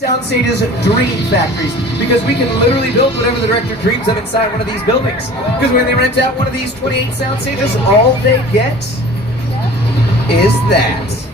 Sound stages dream factories, because we can literally build whatever the director dreams of inside one of these buildings. Because when they rent out one of these 28 sound stages, all they get is that.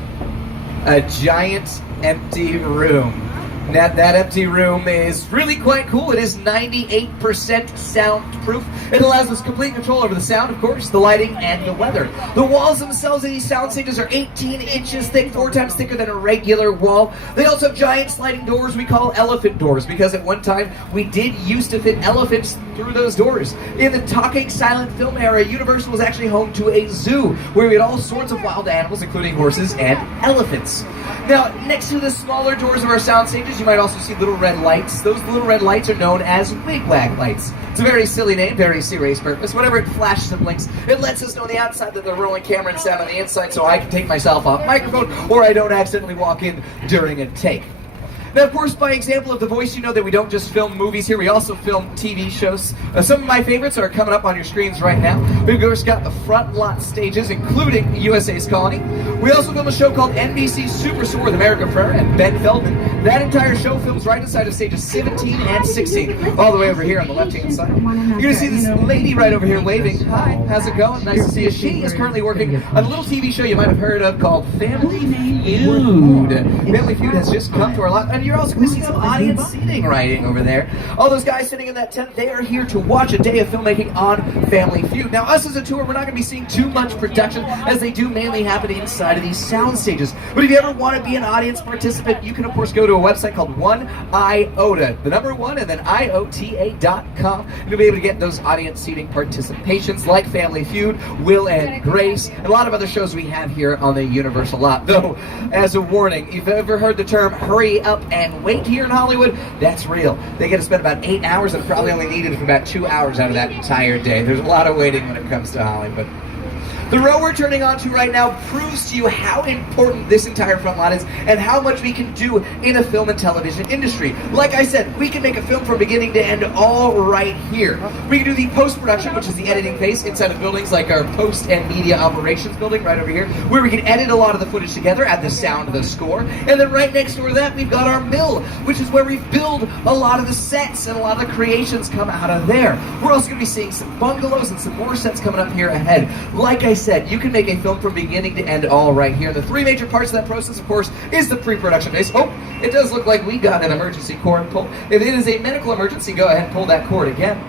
A giant empty room. Now, that empty room is really quite cool. It is 98% soundproof. It allows us complete control over the sound, of course, the lighting, and the weather. The walls themselves of these sound stages are 18 inches thick, 4 times thicker than a regular wall. They also have giant sliding doors we call elephant doors, because at one time we did used to fit elephants through those doors. In the talking silent film era, Universal was actually home to a zoo where we had all sorts of wild animals, including horses and elephants. Now, next to the smaller doors of our sound stages, you might also see little red lights. Those little red lights are known as wigwag lights. It's a very silly name, very serious purpose. Whenever it flashes and blinks, it lets us know on the outside that they're rolling camera and sound on the inside, so I can take myself off microphone or I don't accidentally walk in during a take. Now, of course, by example of The Voice, you know that we don't just film movies here, we also film TV shows. Some of my favorites are coming up on your screens right now. We've of course got the front lot stages, including USA's Colony. We also film a show called NBC Super Soar with America Ferrera and Ben Feldman. That entire show films right inside of stages 17 and 16, all the way over here on the left-hand side. You're going to see this lady right over here waving. Hi, how's it going? Nice to see you. She is currently working on a little TV show you might have heard of called Family Feud. Family Feud has just come to our lot. And you're also going to see some audience seating right over there. All those guys sitting in that tent, they are here to watch a day of filmmaking on Family Feud. Now, us as a tour, we're not going to be seeing too much production, as they do mainly happen inside of these sound stages. But if you ever want to be an audience participant, you can, of course, go to a website called 1iota, the number 1, and then iota.com. You'll be able to get those audience seating participations like Family Feud, Will and Grace, and a lot of other shows we have here on the Universal lot. Though, as a warning, if you've ever heard the term hurry up and wait here in Hollywood, that's real. They get to spend about 8 hours and probably only needed for about 2 hours out of that entire day. There's a lot of waiting when it comes to Hollywood. The row we're turning onto right now proves to you how important this entire front lot is and how much we can do in a film and television industry. Like I said, we can make a film from beginning to end all right here. We can do the post-production, which is the editing phase, inside of buildings like our post and media operations building right over here, where we can edit a lot of the footage together, add the sound, the score. And then right next door to that, we've got our mill, which is where we build a lot of the sets, and a lot of the creations come out of there. We're also going to be seeing some bungalows and some more sets coming up here ahead. Like I said, you can make a film from beginning to end all right here. The 3 major parts of that process, of course, is the pre-production phase. Oh, it does look like we got an emergency cord pull. If it is a medical emergency, go ahead and pull that cord again.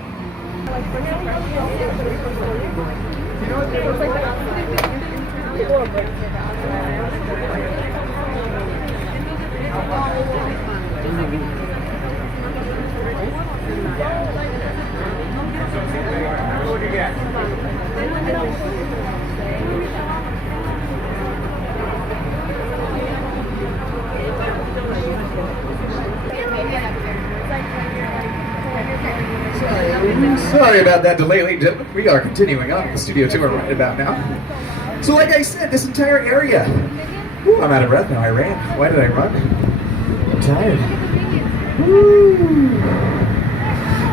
Sorry about that delay, ladies and gentlemen. We are continuing on with the studio tour right about now. So like I said, this entire area... Ooh, I'm out of breath now. I ran. Why did I run? I'm tired. Woo.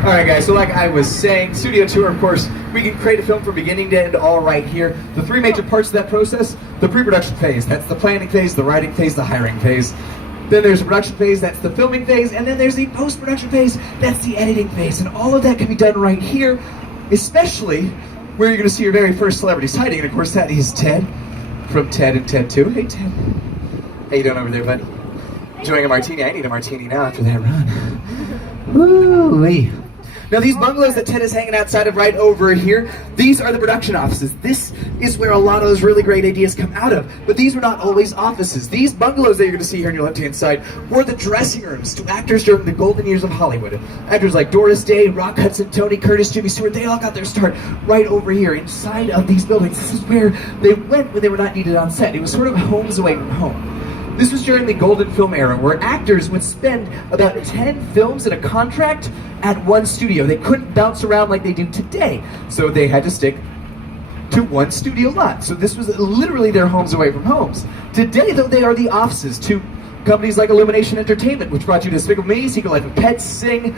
Alright guys, so like I was saying, studio tour, of course, we can create a film from beginning to end all right here. The 3 major parts of that process: the pre-production phase, that's the planning phase, the writing phase, the hiring phase. Then there's the production phase, that's the filming phase, and then there's the post-production phase, that's the editing phase. And all of that can be done right here, especially where you're going to see your very first celebrity sighting. And of course that is Ted, from Ted and Ted 2. Hey Ted. How you doing over there, buddy? Enjoying a martini? I need a martini now after that run. Woo-wee. Now these bungalows that Ted is hanging outside of right over here, these are the production offices. This is where a lot of those really great ideas come out of. But these were not always offices. These bungalows that you're going to see here on your left-hand side were the dressing rooms to actors during the golden years of Hollywood. Actors like Doris Day, Rock Hudson, Tony Curtis, Jimmy Stewart, they all got their start right over here inside of these buildings. This is where they went when they were not needed on set. It was sort of homes away from home. This was during the golden film era, where actors would spend about 10 films in a contract at one studio. They couldn't bounce around like they do today, so they had to stick to one studio lot. So this was literally their homes away from homes. Today, though, they are the offices to companies like Illumination Entertainment, which brought you Despicable Me, Secret Life of Pets, Sing,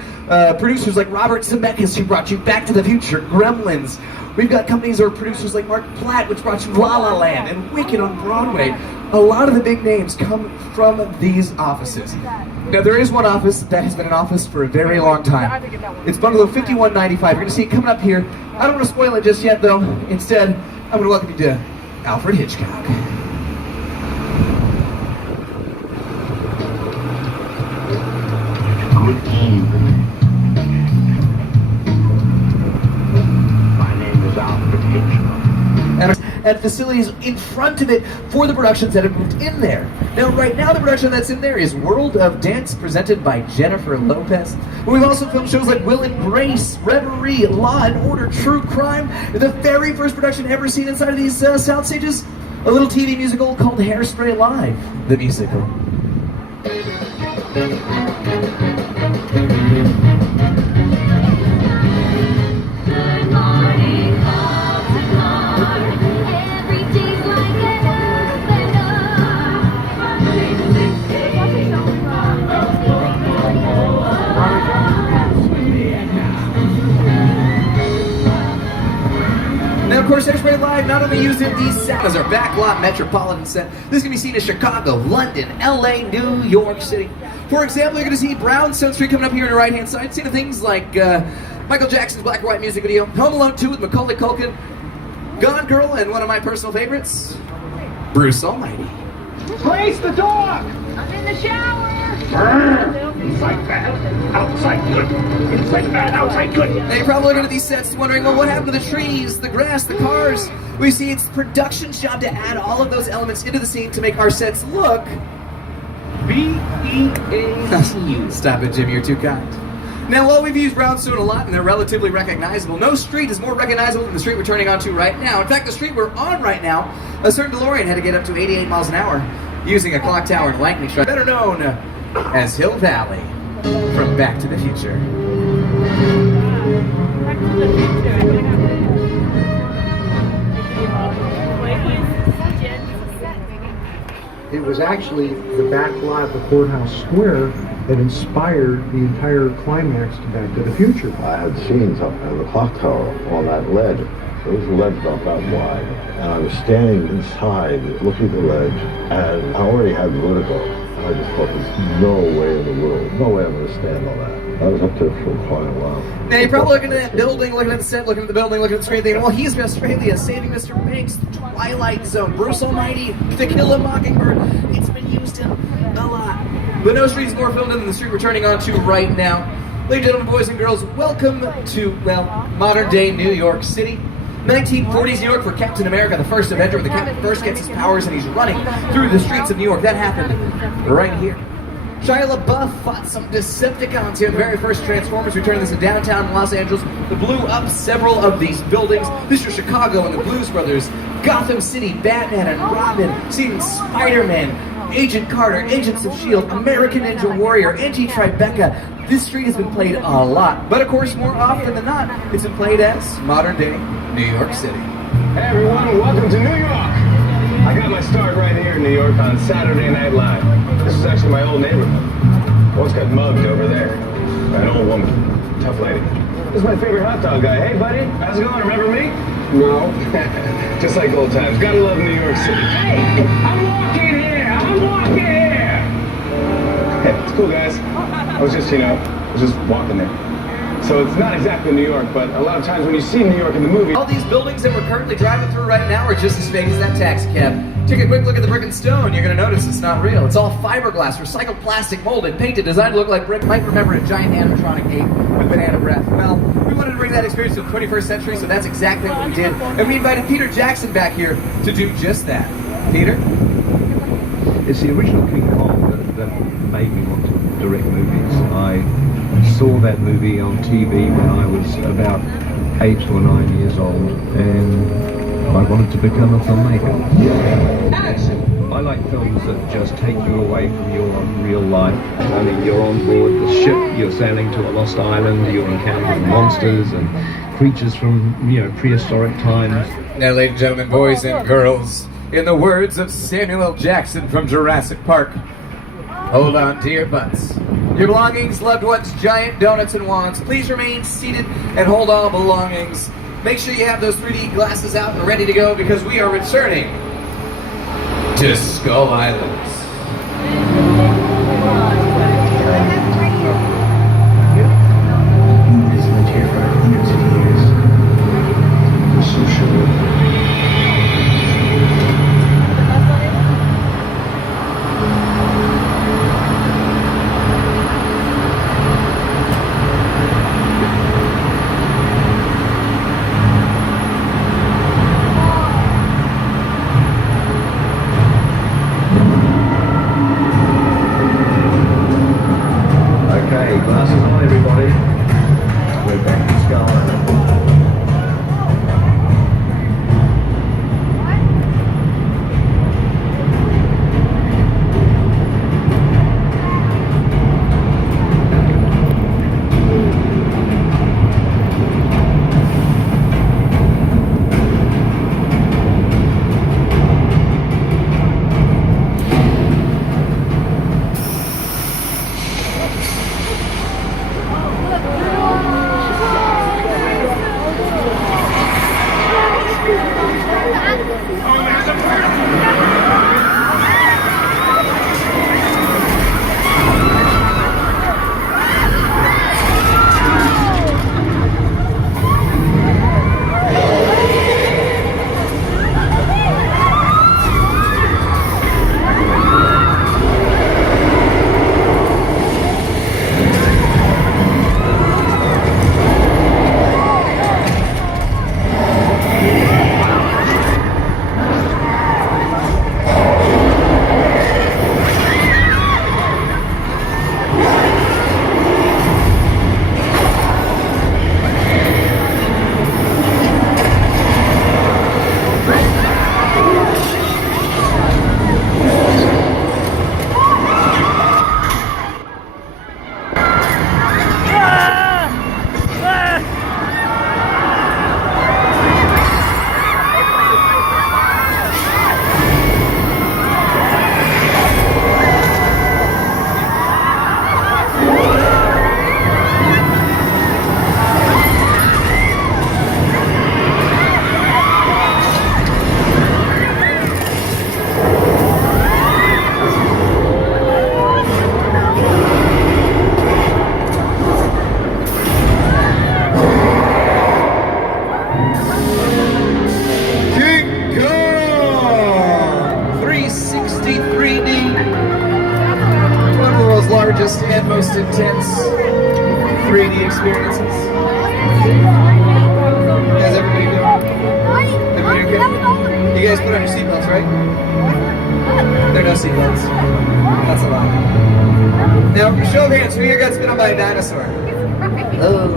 producers like Robert Zemeckis, who brought you Back to the Future, Gremlins. We've got companies or producers like Mark Platt, which brought you La La Land and Wicked on Broadway. A lot of the big names come from these offices. Now, there is one office that has been in office for a very long time. It's bungalow 5195. You're going to see it coming up here. I don't want to spoil it just yet, though. Instead, I'm going to welcome you to Alfred Hitchcock. Good evening. My name is Alfred Hitchcock. And facilities in front of it for the productions that have moved in there. Now, right now, the production that's in there is World of Dance, presented by Jennifer Lopez. But we've also filmed shows like Will and Grace, Reverie, Law and Order, True Crime. The very first production ever seen inside of these sound stages, a little TV musical called Hairspray Live, the musical. Now, of course, Hairspray Live not only used in these sounds as our backlot metropolitan set, this can be seen in Chicago, London, LA, New York City. For example, you're going to see Brownstone Street coming up here on the right-hand side, seeing things like Michael Jackson's black and white music video, Home Alone 2 with Macaulay Culkin, Gone Girl, and one of my personal favorites, Bruce Almighty. Grace, the dog! I'm in the shower! Inside bad, outside good. Inside bad, outside good. Now you're probably looking at these sets wondering, well, what happened to the trees, the grass, the cars? We see it's the production's job to add all of those elements into the scene to make our sets look... B-E-A-C. Stop it, Jimmy, you're too kind. Now, while we've used Brownstone a lot and they're relatively recognizable, no street is more recognizable than the street we're turning onto right now. In fact, the street we're on right now, a certain DeLorean had to get up to 88 miles an hour using a clock tower in Lancashire, better known as Hill Valley from Back to the Future. Back to the Future. It was actually the back lot of the courthouse square that inspired the entire climax to Back to the Future. I had seen something in the clock tower on that ledge. There was a ledge about that wide, and I was standing inside looking at the ledge, and I already had vertigo. And I just thought, there's no way in the world, no way I'm going to stand on that. I was up there for quite a while. Now you're probably looking at that building, looking at the set, looking at the building, looking at the screen, thinking, well, he's in Australia, Saving Mr. Banks, The Twilight Zone, Bruce Almighty, To Kill a Mockingbird. It's been used in a lot. But no street is more filmed in than the street we're turning onto right now. Ladies and gentlemen, boys and girls, welcome to, well, modern day New York City. 1940s New York, for Captain America, the first Avenger, when the Captain first gets his powers and he's running through the streets of New York. That happened right here. Shia LaBeouf fought some Decepticons here in the very first Transformers, returning this to downtown Los Angeles. They blew up several of these buildings. This was Chicago and the Blues Brothers, Gotham City, Batman and Robin, seeing Spider-Man, Agent Carter, Agents of S.H.I.E.L.D., American Ninja Warrior, Anti-Tribeca. This street has been played a lot, but of course, more often than not, it's been played as modern-day New York City. Hey everyone, welcome to New York! I got my start right here in New York on Saturday Night Live. This is actually my old neighborhood. I once got mugged over there by an old woman, tough lady. This is my favorite hot dog guy. Hey buddy, how's it going? Remember me? No. Just like old times. Gotta love New York City. Hey, I'm walking here! I'm walking here! Hey, it's cool guys. I was just walking there. So it's not exactly New York, but a lot of times when you see New York in the movie... All these buildings that we're currently driving through right now are just as fake as that taxi cab. Take a quick look at the brick and stone, you're going to notice it's not real. It's all fiberglass, recycled plastic, molded, painted, designed to look like brick. Might remember a giant animatronic ape with banana breath. Well, we wanted to bring that experience to the 21st century, so that's exactly what we did. And we invited Peter Jackson back here to do just that. Peter? It's the original King Kong that made me want to direct movies. I saw that movie on TV when I was about 8 or 9 years old, and I wanted to become a filmmaker. I like films that just take you away from your real life. I mean, you're on board the ship, you're sailing to a lost island, you're encountering monsters and creatures from, prehistoric times. Now, ladies and gentlemen, boys and girls, in the words of Samuel L. Jackson from Jurassic Park, hold on to your butts. Your belongings, loved ones, giant donuts and wands. Please remain seated and hold all belongings. Make sure you have those 3D glasses out and ready to go, because we are returning to Skull Island. Okay, glasses on everybody. We're back to Skull Island. Largest and most intense 3D experiences. How's everybody doing? Everybody okay? You guys put on your seatbelts, right? There are no seatbelts. That's a lie. Now, show of hands, who here got spit on by a dinosaur? Oh.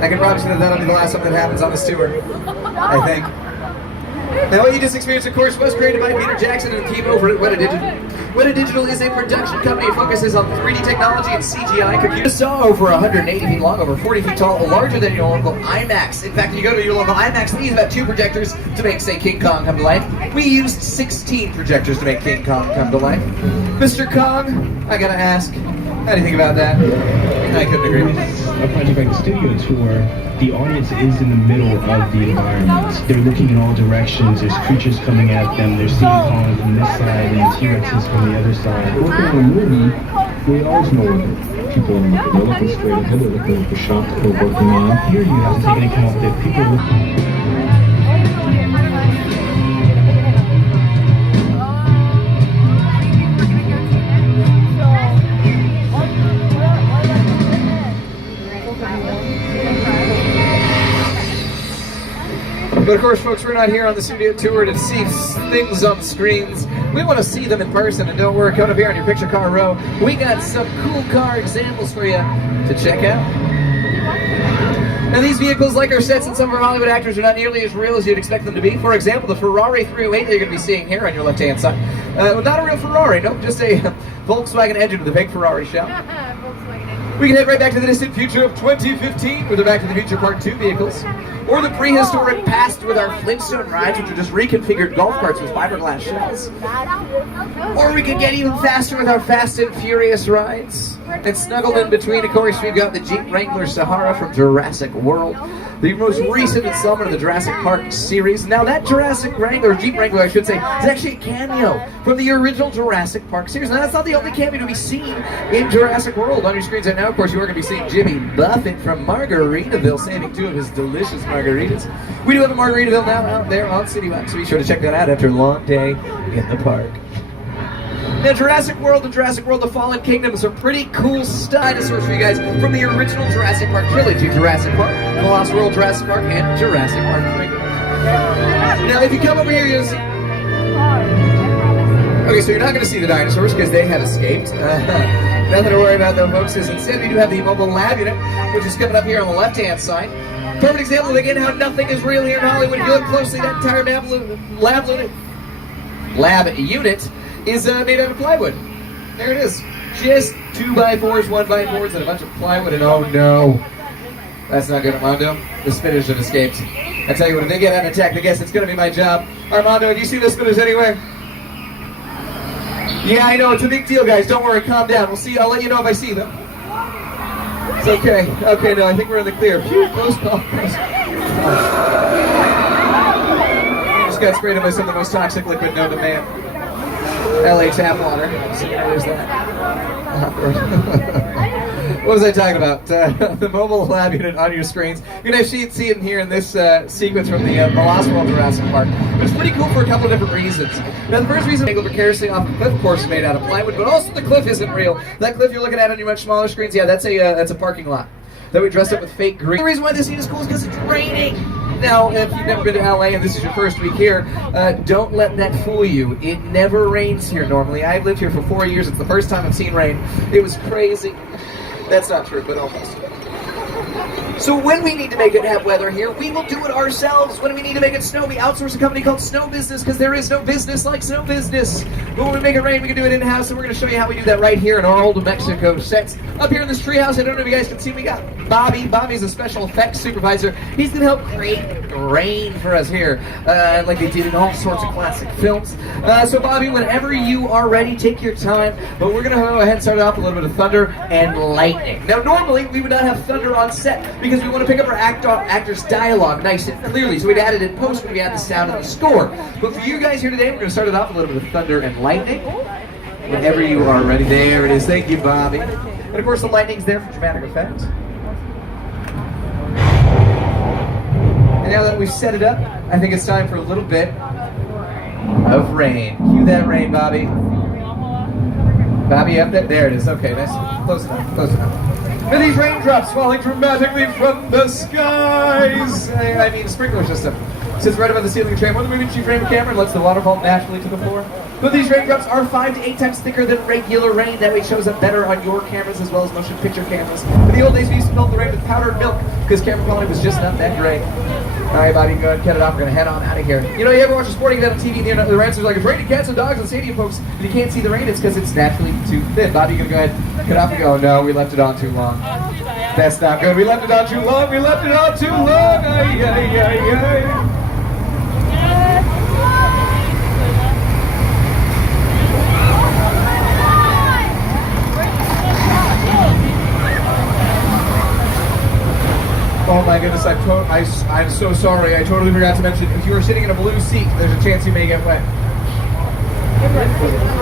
I can promise you that that'll be the last time that happens on this tour. I think. Now, what you just experienced, of course, was created by Peter Jackson and the team over at Weta Digital. Weta Digital is a production company that focuses on 3D technology and CGI computer. Saw over 180 feet long, over 40 feet tall, larger than your local IMAX. In fact, if you go to your local IMAX, they use about 2 projectors to make, say, King Kong come to life. We used 16 projectors to make King Kong come to life. Mr. Kong, I gotta ask, how do you think about that? I couldn't agree with you. A Project Rank Studio tour, the audience is in the middle of the environment. They're looking in all directions, there's creatures coming at them, they're seeing Kong from this side and T-Rexes from the other side. Working on a movie, we always know what people are looking. They're looking straight ahead, they're looking at the shot that we're working on. Here you have to take into account that people are looking. But of course, folks, we're not here on the studio tour to see things on screens. We want to see them in person, and don't worry, come up here on your picture car row. We got some cool car examples for you to check out. Now, these vehicles, like our sets and some of our Hollywood actors, are not nearly as real as you'd expect them to be. For example, the Ferrari 308 that you're going to be seeing here on your left-hand side. Not a real Ferrari, nope, just a Volkswagen engine with a big Ferrari shell. We can head right back to the distant future of 2015 with the Back to the Future Part 2 vehicles. Or the prehistoric past with our Flintstone rides, which are just reconfigured golf carts with fiberglass shells. Or we could get even faster with our Fast and Furious rides. And snuggled in between, of course, we've got the Jeep Wrangler Sahara from Jurassic World, the most recent installment of the Jurassic Park series. Now that Jeep Wrangler, I should say, is actually a cameo from the original Jurassic Park series. Now that's not the only cameo to be seen in Jurassic World. On your screens right now, of course, you are going to be seeing Jimmy Buffett from Margaritaville saving 2 of his delicious margaritas. We do have a Margaritaville now out there on City Walk, so be sure to check that out after a long day in the park. Now, Jurassic World and Jurassic World: The Fallen Kingdom, some pretty cool dinosaurs for you guys from the original Jurassic Park trilogy: Jurassic Park, The Lost World, Jurassic Park, and Jurassic Park 3. Now, if you come over here, you'll see... Okay, so you're not going to see the dinosaurs because they have escaped. Nothing to worry about though, folks, is instead we do have the mobile lab unit, which is coming up here on the left-hand side. Perfect example of, again, how nothing is real here in Hollywood. If you look closely, that entire lab unit is made out of plywood. There it is. Just 2x4s, 1x4s, and a bunch of plywood, and oh no. That's not good, Armando. The spinners have escaped. I tell you what, if they get an attack, I guess it's going to be my job. Armando, do you see the spinners anywhere? Yeah, I know, it's a big deal, guys. Don't worry, calm down. We'll see. I'll let you know if I see them. It's okay. Okay, no, I think we're in the clear. Phew, close call. Just got sprayed by some of the most toxic liquid known to man. LA tap water. So there's that. What was I talking about? The mobile lab unit on your screens. You're going to see it here in this sequence from the Lost World Jurassic Park. But it's pretty cool for a couple of different reasons. Now, the first reason, angled precariously off the cliff, of course, is made out of plywood, but also the cliff isn't real. That cliff you're looking at on your much smaller screens, yeah, that's a parking lot that we dressed up with fake green. The reason why this scene is cool is because it's raining. Now, if you've never been to LA and this is your first week here, don't let that fool you. It never rains here normally. I've lived here for 4 years. It's the first time I've seen rain. It was crazy. That's not true, but almost. So when we need to make it have weather here, we will do it ourselves. When we need to make it snow, we outsource a company called Snow Business, because there is no business like snow business. But when we make it rain, we can do it in-house, and we're going to show you how we do that right here in our old Mexico sets. Up here in this treehouse, I don't know if you guys can see, we got Bobby. Bobby's a special effects supervisor. He's going to help create rain for us here, like they did in all sorts of classic films. So Bobby, whenever you are ready, take your time. But we're going to go ahead and start off with a little bit of thunder and lightning. Now, normally, we would not have thunder on set, because we want to pick up our actors' dialogue nice and clearly, so we'd add it in post when we add the sound of the score. But for you guys here today, we're going to start it off with a little bit of thunder and lightning. Whenever you are ready. There it is. Thank you, Bobby. And of course, the lightning's there for dramatic effect. And now that we've set it up, I think it's time for a little bit of rain. Cue that rain, Bobby. Bobby, up there. There it is. Okay, nice. Close enough. Close enough. And these raindrops falling dramatically from the skies. I mean, sprinkler system. Sits right above the ceiling tray. One of the movie she frame camera and lets the water fall naturally to the floor. But these raindrops are 5 to 8 times thicker than regular rain. That way it shows up better on your cameras as well as motion picture cameras. In the old days, we used to film the rain with powdered milk because camera quality was just not that great. All right, Bobby, go ahead and cut it off. We're going to head on out of here. You know, you ever watch a sporting event on TV and the announcers are like, it's raining cats and dogs and stadium folks, and you can't see the rain. It's because it's naturally too thin. Bobby, you're going to go ahead and cut off and go, no, we left it on too long. That's not good. We left it on too long. We left it on too long. Ay, ay, ay, ay. Oh my goodness, I'm so sorry. I totally forgot to mention, if you are sitting in a blue seat, there's a chance you may get wet.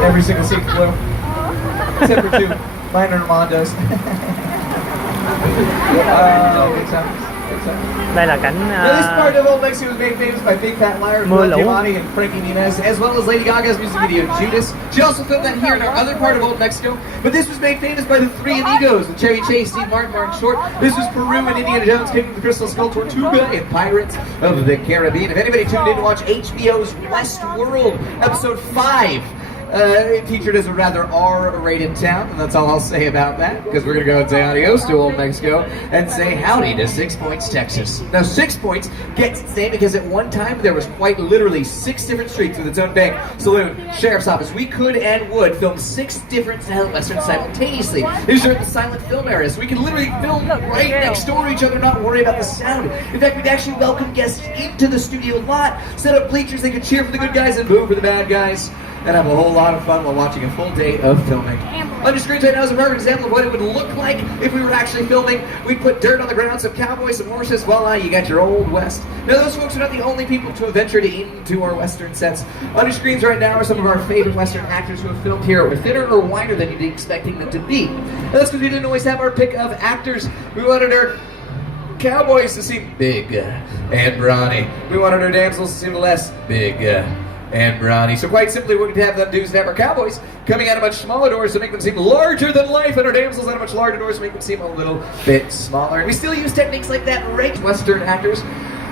Every single seat's blue. Except for 2. Mine are Armando's. Good times. Đây là cảnh Now, this part of Old Mexico was made famous by Big Fat Liar, Giovanni, and Frankie Muniz, as well as Lady Gaga's music video, Judas. She also filmed that here in our other part of Old Mexico, but this was made famous by the 3 amigos, with Chevy Chase, Steve Martin, Martin Short. This was Peru and Indiana Jones, King of the Crystal Skull, Tortuga, and Pirates of the Caribbean. If anybody tuned in to watch HBO's Westworld, episode 5, it featured as a rather R-rated town, and that's all I'll say about that, because we're going to go and say adios to Old Mexico and say howdy to 6 Points, Texas. Now, 6 Points gets its name because at one time there was quite literally 6 different streets with its own bank, saloon, sheriff's office. We could and would film 6 different silent westerns simultaneously. These are the silent film area, so we can literally film right next door to each other, not worry about the sound. In fact, we'd actually welcome guests into the studio lot, set up bleachers, they could cheer for the good guys and boo for the bad guys, and have a whole lot of fun while watching a full day of filming. On your screens right now is a perfect example of what it would look like if we were actually filming. We'd put dirt on the ground, some cowboys, some horses, voila, you got your Old West. Now those folks are not the only people to have ventured into our Western sets. On your screens right now are some of our favorite Western actors who have filmed here. They're thinner or wider than you'd be expecting them to be. And that's because we didn't always have our pick of actors. We wanted our cowboys to seem big and brawny. We wanted our damsels to seem less big and brawny. So quite simply what we'd have them do is have our cowboys coming out of much smaller doors to make them seem larger than life, and our damsels out of much larger doors to make them seem a little bit smaller. And we still use techniques like that in great Western actors.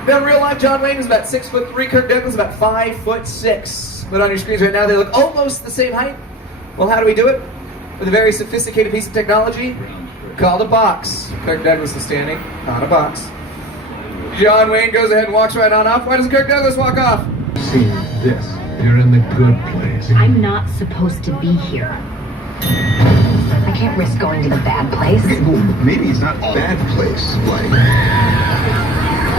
Now in real life, John Wayne was about 6'3", Kirk Douglas about 5'6". But on your screens right now, they look almost the same height. Well, how do we do it? with a very sophisticated piece of technology called a box. Kirk Douglas is standing on a box. John Wayne goes ahead and walks right on off. Why doesn't Kirk Douglas walk off? See this. You're in the good place. I'm not supposed to be here. I can't risk going to the bad place. Maybe it's not a bad place, like.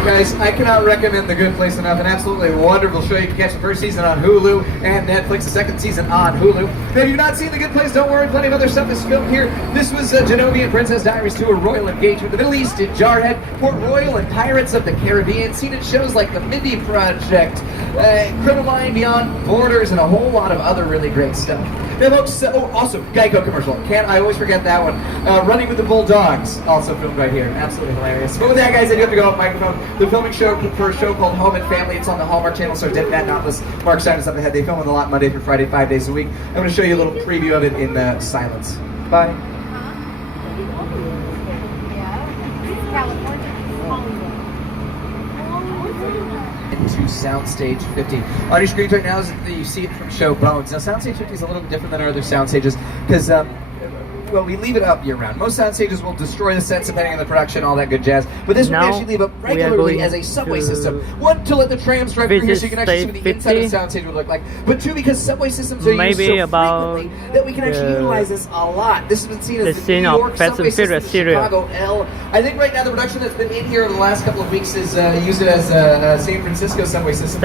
Guys, I cannot recommend The Good Place enough. An absolutely wonderful show. You can catch the first season on Hulu and Netflix, the second season on Hulu. If you've not seen The Good Place, don't worry. Plenty of other stuff is filmed here. This was Genovia Princess Diaries 2, A Royal Engagement, The Middle East in Jarhead, Port Royal, and Pirates of the Caribbean. Seen in shows like The Mindy Project, Criminal Mind Beyond Borders, and a whole lot of other really great stuff. Now, folks, also, Geico commercial. I always forget that one. Running with the Bulldogs, also filmed right here. Absolutely hilarious. But with that, guys, I do have to go off microphone. The filming show for a show called Home and Family. It's on the Hallmark Channel, so Deb Matt Nautilus, Mark Stein is up ahead. They film it a lot Monday through Friday, 5 days a week. I'm going to show you a little preview of it in silence. Bye. Into Soundstage 50. On your screens right now, you see it from show Bones. Now, Soundstage 50 is a little different than our other sound stages because, well, we leave it up year-round. Most sound stages will destroy the sets depending on the production, all that good jazz. But this one we actually leave up regularly as a subway system. One, to let the trams drive through here so you can actually see what the inside of the sound stage would look like. But two, because subway systems are used so frequently that we can actually utilize this a lot. This has been seen as the New York subway system, Chicago L. I think right now the production that's been in here over the last couple of weeks is used it as a San Francisco subway system.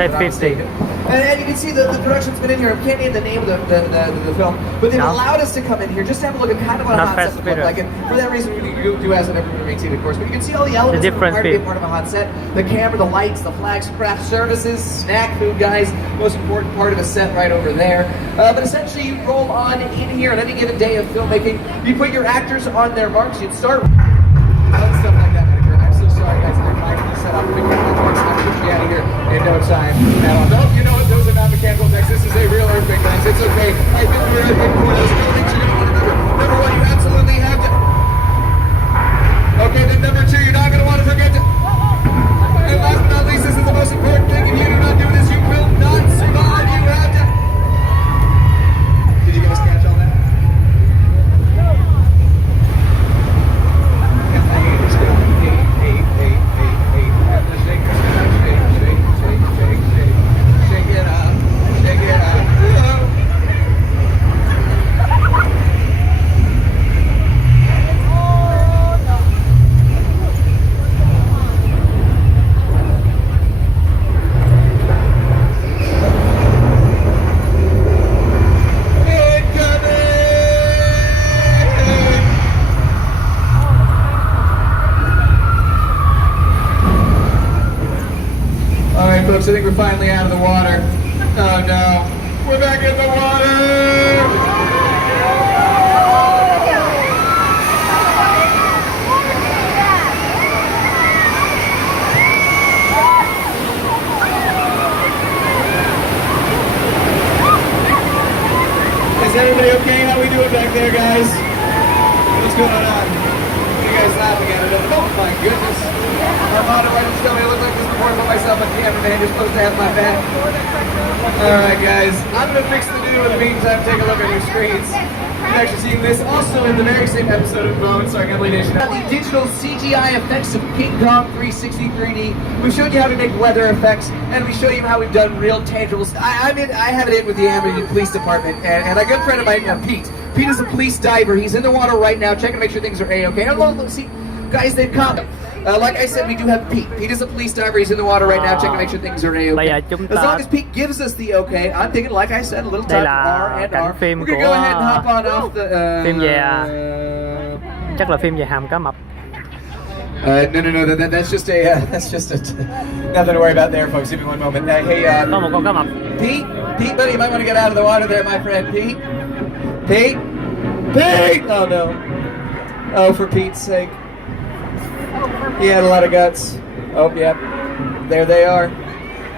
And you can see the production's been in here. I can't name the name of the film, but they've allowed us to come in here just to have a look at kind of what a hot set would look like. And for that reason, we do as an everyone maintain, of course. But you can see all the elements that are required to be a part of a hot set. The camera, the lights, the flags, craft services, snack food, guys. Most important part of a set right over there. But essentially, you roll on in here on any given day of filmmaking. You put your actors on their marks. You'd start stuff like that. I'm so sorry, guys. I'm finally set up. We can get out of here in no time. Now, you know what? Those are not mechanical decks. This is a real earthquake, guys. It's okay. I've been through earthquake before. Those are things you're going to want to remember. Number one, you absolutely have to. Okay, then number two, you're not going to want to forget to. And last but not least, this is the most important thing. If you do not do this, you will not survive. You have to. Did you guys catch all that? Folks, I think we're finally out of the water. Oh no, we're back in the water! Is everybody okay? How we doing back there, guys? What's going on? You guys laughing at it? Oh my goodness. Armando, why don't you tell me I look like this before I put myself on camera, man? You're supposed to have my back. Alright, guys. I'm going to fix the do in the meantime. Take a look at your screens. You've actually seen this also in the very same episode of Bones, starring Emily Nation. The digital CGI effects of King Kong 360 3D. We showed you how to make weather effects, and we show you how we've done real tangible stuff. I have it in with the Amityville Police Department, and a good friend of mine, Pete. Pete is a police diver. He's in the water right now, checking to make sure things are A-okay. Look, see, guys, they've come. Like I said, we do have Pete. Pete is a police diver. He's in the water right now, checking to make sure things are A-okay. As long as Pete gives us the okay, I'm thinking, like I said, a little time R and R. We're gonna go ahead and hop on off the. Phim về chắc là phim về hàm cá mập. No. That's just a. Nothing to worry about there, folks. Give me one moment. Hey, Có một con cá mập. Pete, buddy, you might want to get out of the water there, my friend. Pete. Oh no. Oh, for Pete's sake. He had a lot of guts. Oh, yep. There they are.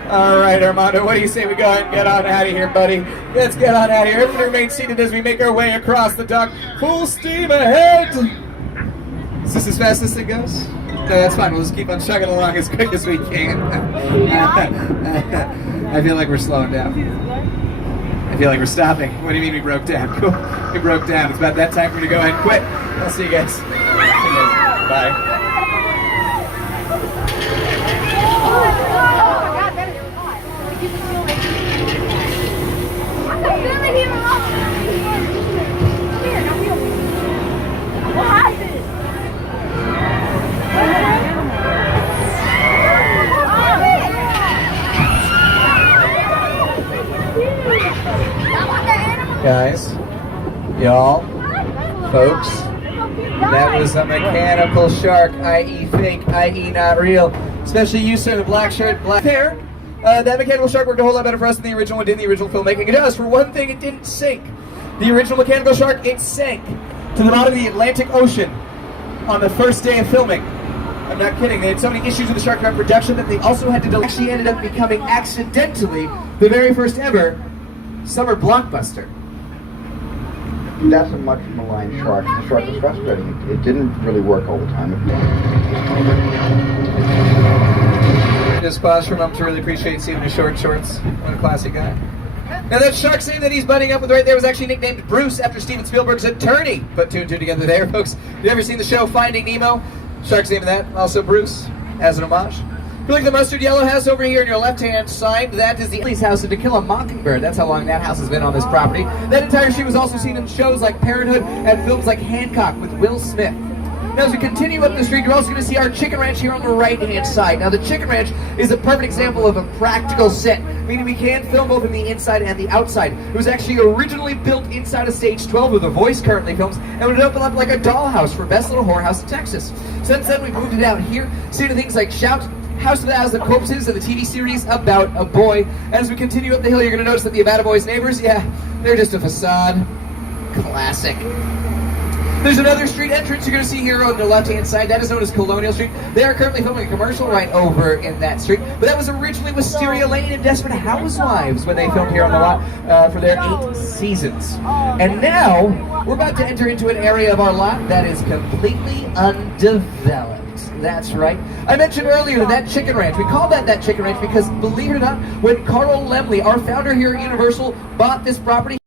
All right, Armando, what do you say we go ahead and get on out of here, buddy? Let's get on out of here. Everyone remain seated as we make our way across the dock. Full steam ahead! Is this as fast as it goes? No, that's fine. We'll just keep on chugging along as quick as we can. I feel like we're slowing down. I feel like we're stopping. What do you mean we broke down? Cool. We broke down. It's about that time for me to go ahead and quit. I'll see you guys. See you guys. Bye. Guys, y'all, folks, that was a mechanical shark, i.e. fake, i.e. not real. Especially you, sir, in the black shirt, black hair. That mechanical shark worked a whole lot better for us than the original one did in the original filmmaking. It does. For one thing, it didn't sink. The original mechanical shark, it sank to the bottom of the Atlantic Ocean on the first day of filming. I'm not kidding. They had so many issues with the shark around production that they also had to delay. Actually ended up becoming accidentally the very first ever summer blockbuster. That's a much maligned shark. The shark is frustrating. It didn't really work all the time. Just pause for a moment to really appreciate Steven in short shorts. What a classy guy. Now that shark's name that he's butting up with right there was actually nicknamed Bruce after Steven Spielberg's attorney. Put two and two together there, folks. Have you ever seen the show Finding Nemo? Shark's name of that, also Bruce, as an homage. If you look at the mustard yellow house over here on your left-hand side, that is the Ellie's house in To Kill a Mockingbird. That's how long that house has been on this property. That entire street was also seen in shows like Parenthood and films like Hancock with Will Smith. Now, as we continue up the street, you're also going to see our chicken ranch here on the right-hand side. Now, the chicken ranch is a perfect example of a practical set, meaning we can film both in the inside and the outside. It was actually originally built inside of Stage 12, where The Voice currently films, and would open up like a dollhouse for Best Little Whorehouse in Texas. Since then, we've moved it out here, seeing things like Shout, House of the Thousand Corpses, and the TV series About a Boy. As we continue up the hill, you're going to notice that the About a Boy's neighbors, yeah, they're just a facade. Classic. There's another street entrance you're going to see here on the left-hand side. That is known as Colonial Street. They are currently filming a commercial right over in that street. But that was originally Wisteria Lane and Desperate Housewives when they filmed here on the lot for their 8 seasons. And now, we're about to enter into an area of our lot that is completely undeveloped. That's right. I mentioned earlier that chicken ranch. We call that chicken ranch because, believe it or not, when Carl Laemmle, our founder here at Universal, bought this property,